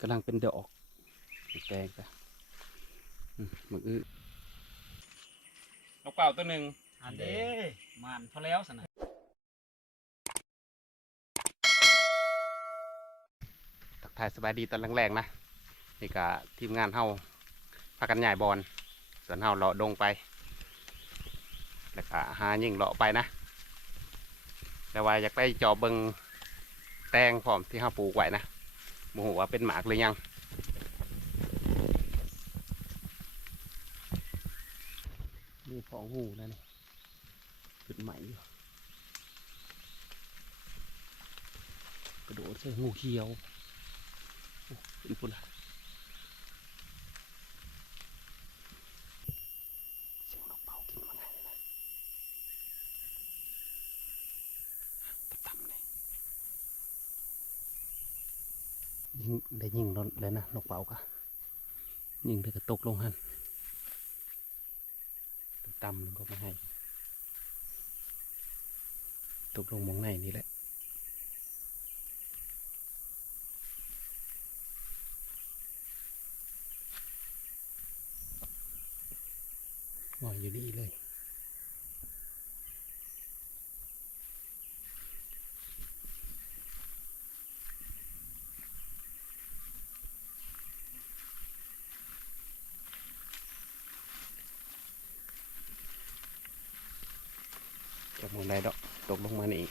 กำลังเป็นดอก แตงจ้ะอืมมึกอื้อลูกเป่าตัวหนึ่งอันเด้มันพอแล้วสนะทักทายสบายดีตอนแรกๆนะ นี่ก็ทีมงานเฮาพากันใหญ่บอลส่วนเฮาเลาะดงไป แล้วก็หายิ่งเลาะไปนะ แต่ว่าอยากได้จอเบิงแตงพร้อมที่เฮาปลูกไว้นะ โมโหว่าเป็นหมากหรือยัง นี่ของหูนะนี่ขึ้นใหม่อยู่กระโดดใส่หูเขียวเป็นปุ่นละเสียงนกเป่ากินมาไงเลยนะต่ำๆเลยยิงได้ยิงโด นเลกเป่าก็ยิงเธอก็ตกลงหันต่ำลงก็มาให้ ตกลงมองในนี่แหละหน่อยอยู่นี่เลย จากมองใดดอกตกลงมานี่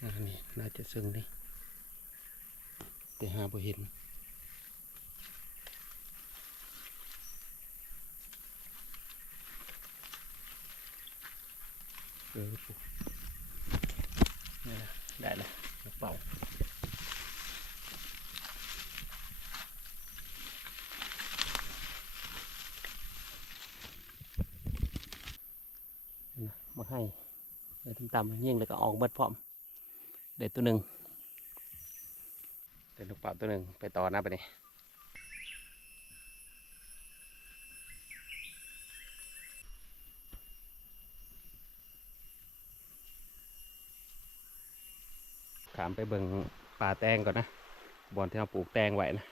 อันนี้น่าจะซึ่งนี่แต่หาบ่เห็นเออปุ๊นี่ได้แล้ว เป๋ามาให้เลยต่ำๆยิ่งเลยก็ออกเบิดพร้อมเด็ดตัวหนึ่งเด็ดลูกเปล่าตัวหนึ่งไปต่อนะไปนี่ ขามไปเบิ่งป่าแตงก่อนนะบอนที่เราปลูกแตงไว้นะ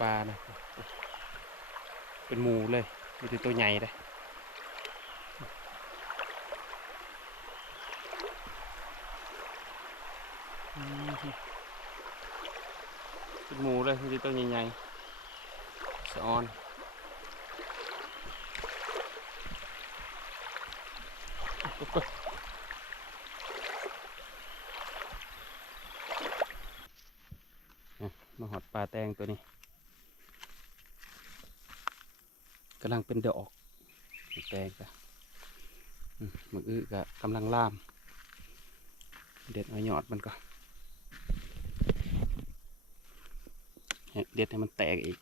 ปลานะเป็นหมูเลยมีแต่ตัวใหญ่เลยเป็นหมูเลยมีแต่ตัวใหญ่ๆสะออนอะ มาหอดปลาแตงตัวนี้กำลังเป็นเดอกแตงกะมืออื้อกะกำลังล่าม เด็ดเอาหยอดมันก่อนให้เด็ดให้มันแตกอีก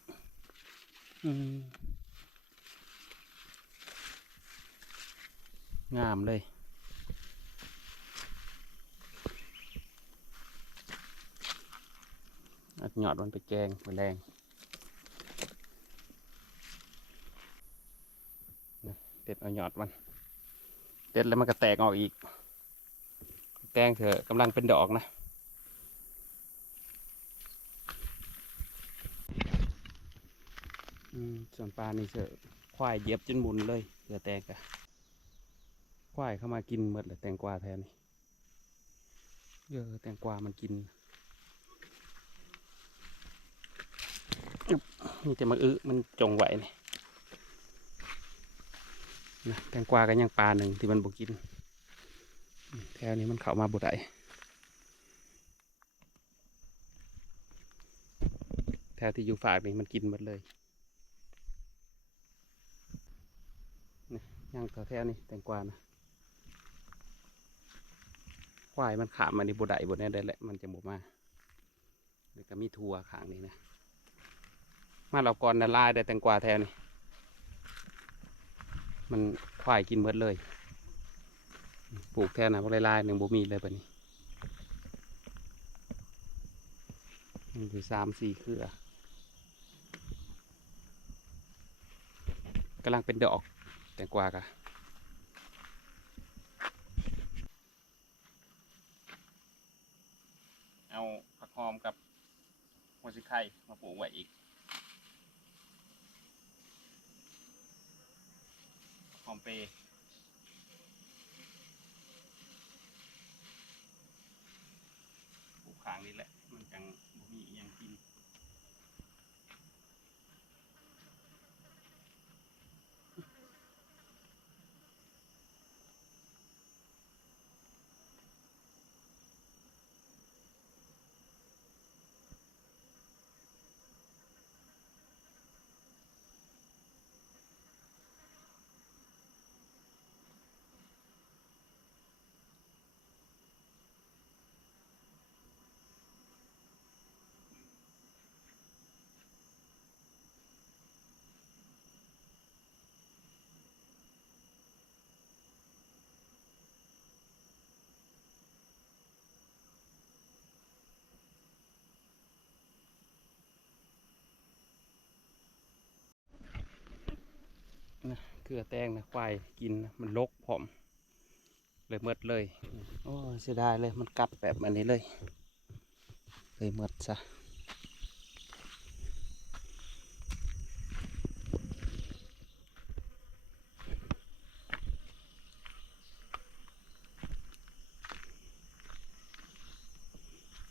อืม งามเลยอหยอดมันไปแกงไปแรงเด็ดเอาหยอดมัน เด็ดแล้วมันก็แตกออกอีก แตงเถอะกำลังเป็นดอกนะส่วนปลานี่เถอะควายเยียบจนหมุนเลยเผื่อแตกอะ ควายเข้ามากินหมดเลยแตงกวาแทนนี่เยอะแตงกวามันกินนี่จะมาอื้อมันจงไหวนี่นะแตงกวาก็ยังปลาหนึ่งที่มันบกิน แถวนี้มันเข้ามาบุได้แถวที่อยู่ฝากนี่มันกินหมดเลยนะยังแถวแถวนี้แตงกวานะ ควายมันขามันในบุไดบดแน่ได้แหละมันจะหมดมาเดี๋ยวก็มีทัวขางนี้นะ มาเราก่อนนะลายได้แตงกวาแทนนี่มันควายกินหมดเลย ปลูกแทนนะพวกลายๆหนึ่งบุมีเลยแบบนี้มันถือสามสี่เครือกำลังเป็นดอกแตงกวากะ เอาผักหอมกับหัวสิไข่มาปลูกไว้อีกหอมเปรย์ปลูกขางนี่แหละ มันจังบ่มีอิหยังกิน นะ เกลือแตงนะควายกินนะมันลกผอม เลยหมดเลย โอ้เสียดายเลยมันกัดแบบอันนี้เลย เลยหมดซะ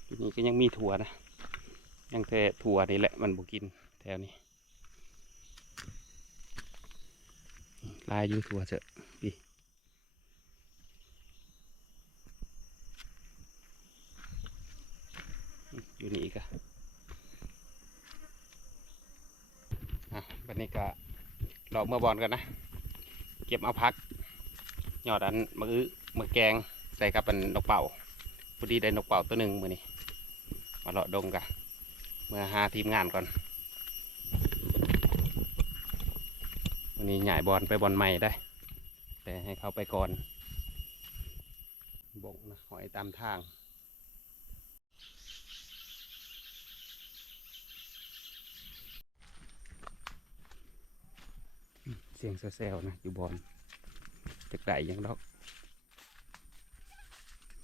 ทีนี้ก็ยังมีถั่วนะ ยังแต่ถั่วนี่แหละมันบุกินแถวนี้ ลายอยู่ถั่วเถอะพี่อยู่นี่อีกอะอะบันนี้ก็เราเมื่อบอลกันนะ เก็บเอาพักยอดอันมะอื้อมะแกงใส่กับเป็นนกเป่าพอดีได้นกเป่าตัวหนึ่งมือนี้มาเลาะดงกันเมื่อหาทีมงานก่อน วันนี้ใหญ่บอลไปบอลใหม่ได้แต่ให้เขาไปก่อนบกนะหอยตามทางเสียงแซวๆนะอยู่บอลจะไก่ยังดอก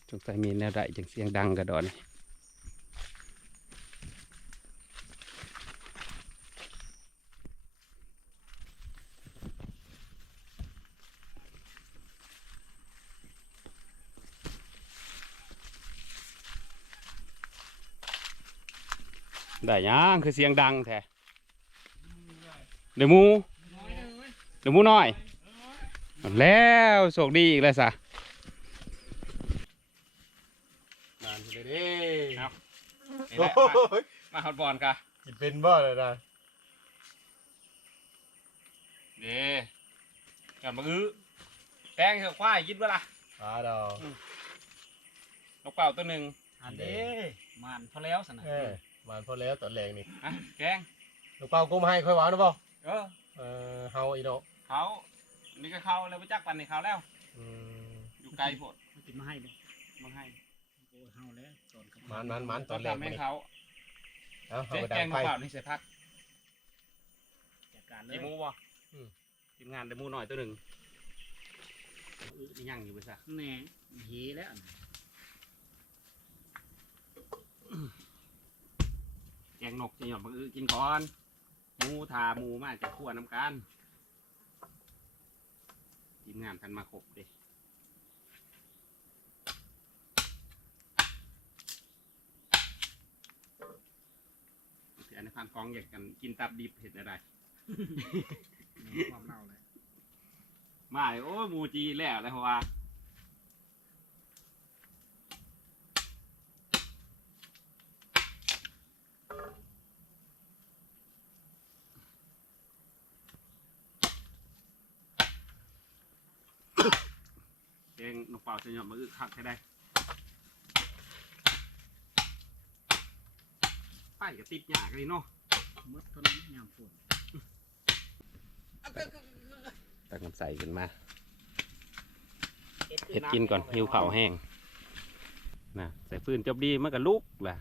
จงใจมีแนวใดจังเสียงดังกระดอน ได้ยังคือเสียงดังแท้เดี๋ยวหมูน้อยเลยเดี๋ยวหมูน้อยเอาแล้วโชคดีอีกแล้วสะนานเลยเด้ครับโอ้ยมาฮอดบอลกะกินเป็นบ่เลยนะเด้กันมาอื้อแป้งเถอะควายยิดเวล่ะอาดอกนกเป่าตัวหนึ่งอันเด้มันพอแล้วสนะเออ หวานพอแล้วตอนแรงนี่อะแกงลูกเปล่ากุ้มให้ค่อยหวานหรือเปล่าเออเออเฮาอีโนเขานี่ก็เขาแล้วไปจักปันในเขาแล้ว อืมอยู่ไกลโพดมันกินมาให้บ่มาให้โอ้ยเฮาแล้วตอนกับมันมันมันตต้ออนงแรงทำมัให้นเขาเอาเฮาเจ๊ไปดัแกงงนไฟกเป่านี่ใส่พักจัดการเลยกี่หมูบ่อืม ทีมงานได้หมูหน่อยตัวหนึ่งอื้อนี่ยังอยู่ไปซะแหน่เหีแล้วนะแก งนกจะหยอดมาอื้อกินก่อนหมูทาหมูมาจากขั้วน้ำกันทีมงานทันมาครบเด้เสียในพันกองอยากกันกินตับดิบเห็ดอะไรมีความเล่าเลย มาเลยโอ้ยหมูจีแล้วเลยเพราะว่า เองนกเป่าจะหยอดมาอึกคักใช่ได้ ไปกับติดหยากเลยเนาะหมดเท่านั้นยามฝนตักน้ำใสขึ้นมาเห็ดกินก่อนหิวข่าวแห้งนะใส่ฟืนจบดีมันก็ลุกแหละ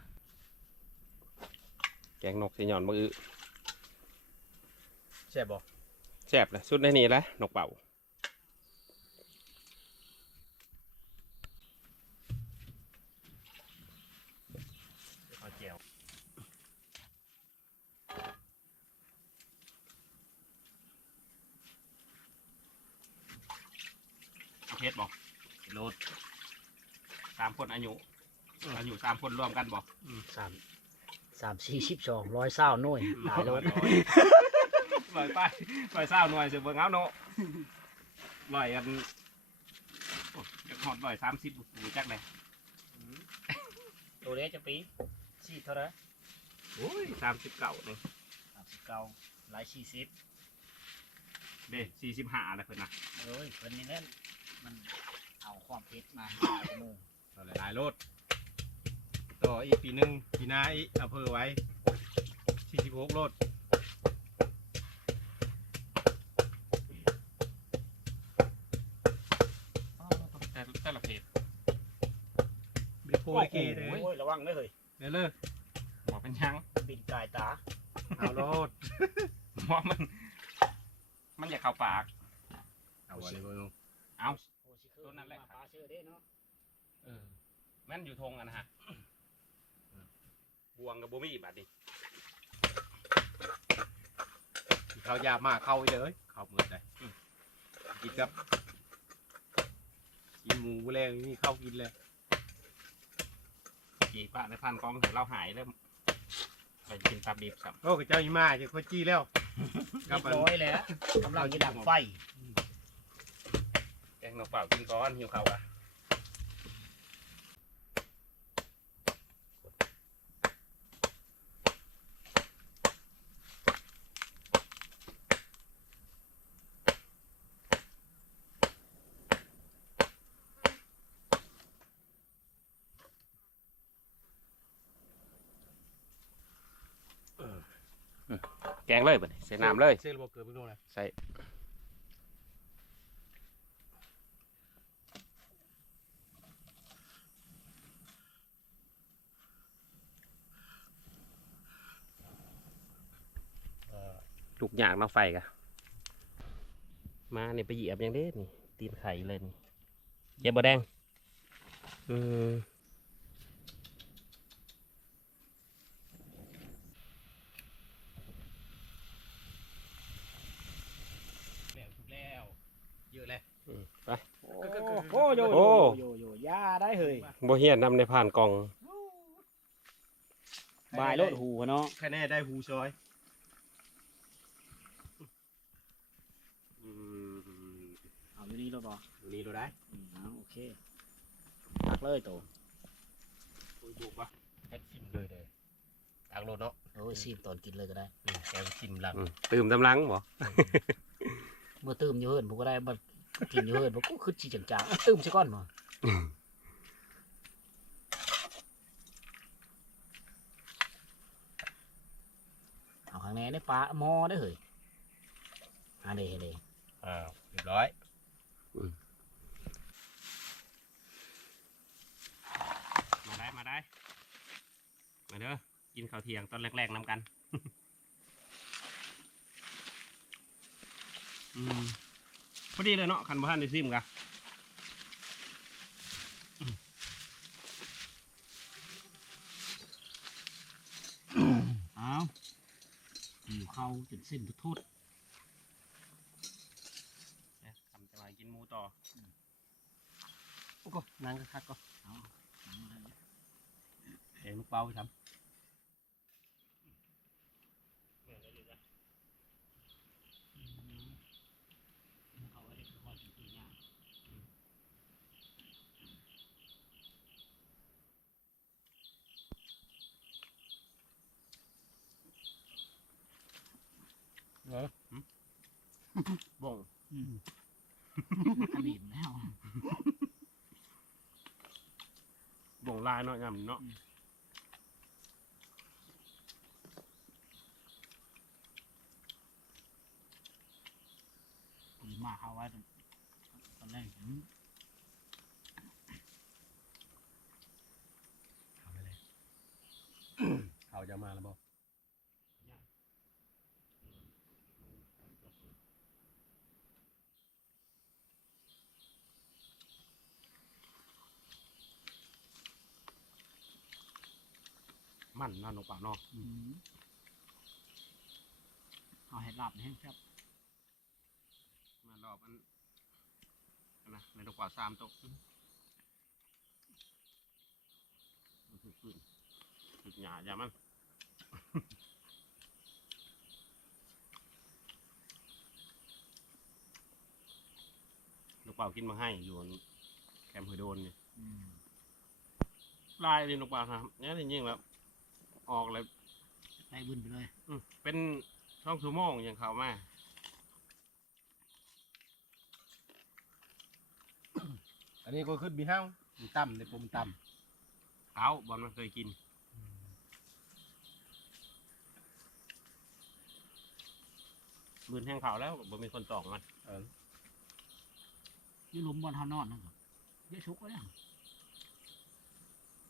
งนกสิหย่อนมือแซ่บบ่แซ่บเลยสุดในนี้แหละนกเป่า ข้าวเจียว เอาเพชรบอกโลดสามคนอายุอายุสามคนรวมกันบอกสามสามสี่สิบสองร้อยเศร้าหน่วยหลายรถลอยไปลอยเศร้าหน่อยสิเบิ่งเอาเนาะลอยกันโอ้ยจะหอดลอยสามสิบหูจักเลยตัวเล็กจะปีสี่เท่าไหรโอ้ยสามสิบเก้านี่สามสิบเก้าหลายสี่สิบเด้สี่สิบห้าอะไรเพิ่นนะเอ้ยคนนี้นั่น มันเอาความเพชรมาหลายโมงเอาหลายๆโลดต่ออีกปีหนึงปีหน้าอีกอำเภอไว้46โลดแต่แต่ละเพจเบโคไอเกเด้โอ้ยระวังเลยเฮ้ยเด้อเลยหมอเป็นหยังบินกายตาเอาโลดหมอมัน มันอยากเข้าปาก เอาไว้เบิ่งเอา โอ้สิคือ ตัวนั้นแหละ มาปลาเชื่อเด้เนาะ เออ แม่นอยู่ทงอะนะฮะบวงกับบูมี่บัดนี้ข้าวยากมากเข้าเลยเข้าเมือได้กินกับกินหมูแรงนี่เข้ากินเลยกี่ปะในพันกองถึงเราหายเริ่มไปกินตับดิบสับโอ้กเจ้าอีมาจะค่อยจี้แล้วเรียบร้อยแล้วกำลังจะดับไฟแกงนกเปล่ากินก้อนหิวข้าวอะ แกงเลยบัดนี้ใส่น้ำเลยเส้นระบบเกิดเพิ่งโดนเลยใส่ลูกหยากเนาะไฟกะมาเนี่ยไปเหยียบยังเด้นี่ ตีนไข่เลยนี่เจ็บบ่แดง อืม แล้วถูกแล้ว เยอะเลยอืมไป โอ้โยโอ้โยโยยาได้เฮ้ยบ่เฮียนนำในผ่านกล่องบายรถหูเนาะแค่แน่ได้หูซอยอืมเอาอยู่นี่รถบอดูนี้เราได้มเอาโอเคพักเลยโตคุยบุกปะแค่ชิมเลยเลยทางโลดเนาะโอ้ยซีมตอนกินเลยก็ได้อืมแกงชิมหลังอืมตื่มตำลังบ่ เมื่อตื่มอยู่เฮิรนผมก็ได้มากินอยู่เฮิรนผมก็คือจีจังๆตื่มซะก่อนมาเอาข้างในในปลาหมอได้อเฮ้ยอันเดเดอ้าวเรียบร้อยมาได้มาได้มาเด้อกินข้าวเที่ยงตอนแรกๆนำกัน อืมพอดีเลยเนาะคันบ้านได้ซิมกะเอาหิวเข้าวจนสิ้นทุดเนี่ยทำจะมากินหมูต่ออโอ้ก็นั่งก็คักก็ๆเอาเดี๋ยวลูกเป้าไปทเอาไว้ให้ค่อยๆกินอย่างำบ่ง อืมกระดิ่มแล้ว บ่งลาย เนาะยำเนาะดีมาเอาไว้ตอนแรกผมเอาไปเลยเขาจะมาแล้วบอก มันเนาะนกเปล่าเนาะอืมเอาเห็ดลับนี่ครับ มารอบอันอันนะในนกเปล่าสามตัวมันคือขึ้นขึ้นหยาอย่ามันนกเปล่ากินมาให้อยู่แคมป์หอยโดนนี่อืมลายเลยนกเปล่าครับเนี่ยจริงๆแล้ว ออกเลยไปบึนไปเลยอืมเป็นช่องซูโมงอย่างเขามาอันนี้ก็ขึ้นบีห้าวมีต่ำในปุ่มต่เขาบอลมันเคยกินบืนแห้งเขาแล้วบ่มีคนตอกมันำเออยี่หลุมบอลเฮานอนนะครับเยอะชุกไว้เนี่ย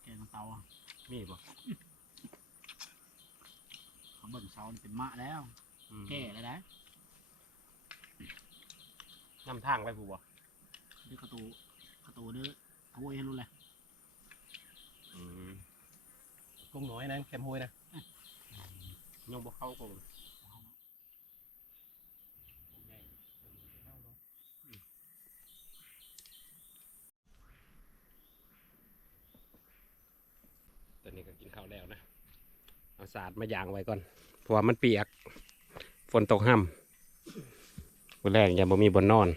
แกงเตาอะมีบ่ เบิ่งเสานี่เป็นมะแล้วอืมแก่แล้วนะนำทางไปผู้บ่ดือกระตูกระตูเด้อโวยให้รู้เลยกุ้งน้อยนะแคมห้วยนะยงบ่เข้าคงตอนนี้ก็กินข้าวแล้วนะ เอาสาดมายางไว้ก่อน เพราะว่ามันเปียก ฝนตกห้ำวันแรกยังบ่มีบนนอน